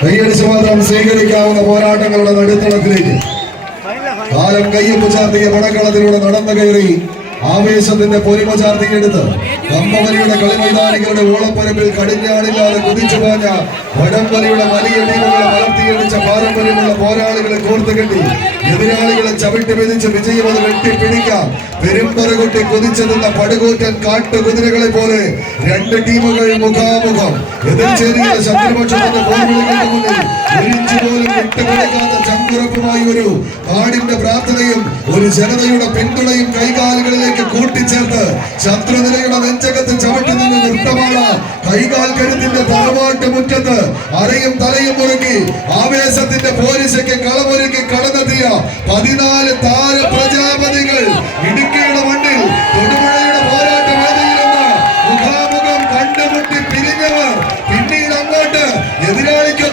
കൈയടിച്ച് മാത്രം സ്വീകരിക്കാവുന്ന പോരാട്ടങ്ങളുടെ നടുത്തളത്തിലേക്ക്. കാലം കയ്യൊപ്പ് ചാർത്തിയ പടക്കളത്തിലൂടെ നടന്നു കയറി ആവേശത്തിന്റെ പൊലിമ ചാർത്തിയെടുത്ത് കമ്പവലിയുടെ കളിമൈതാനികളുടെ ഓളപ്പരമ്പിൽ കടിഞ്ഞാണില്ലാതെ കുതിച്ചു പോഞ്ഞ വടംവലിയുടെ വലിയ ടീമുകളെ വളർത്തിയടിച്ച പാരമ്പര്യമുള്ള പോരാളികളെ കോർത്തുകെട്ടി എതിരാളികളെ ചവിട്ടി മെതിച്ച് വിജയം അത് വെട്ടിപ്പിടിക്കാം. പെരുമ്പറകുട്ടി നിന്ന പടുകൂറ്റൻ കാട്ടുകുതിരകളെ പോലെ രണ്ട് ടീമുകൾ മുഖാമുഖം എതിർചേരിയുടെ ശത്രുപക്ഷത്തിന്റെ പോർവിളികൾക്ക് ഒരു ജനതയുടെ പിന്തുണയും കൈകാലുകളിലേക്ക് കൂട്ടിച്ചേർത്ത് ശത്രുനിരയുടെ നെഞ്ചകത്ത് ചവിട്ടി നിന്ന് നൃത്തമാണ് കൈകാൽ കരുത്തിന്റെ തറവാട്ട് മുറ്റത്ത് അരയും തലയും മുറുക്കി ആവേശത്തിന്റെ പോലീസയ്ക്ക് കളമൊരുക്കി കടന്നെത്തിയ പതിനാല് താര പ്രജാപതികൾ ഇടുക്കിയുടെ മണ്ണിൽ തൊടുപുഴയുടെ പോരാട്ട വേദിയിൽ മുഖാമുഖം കണ്ടുമുട്ടി പിരിഞ്ഞവർ പിന്നീട് അങ്ങോട്ട് എതിർക്കും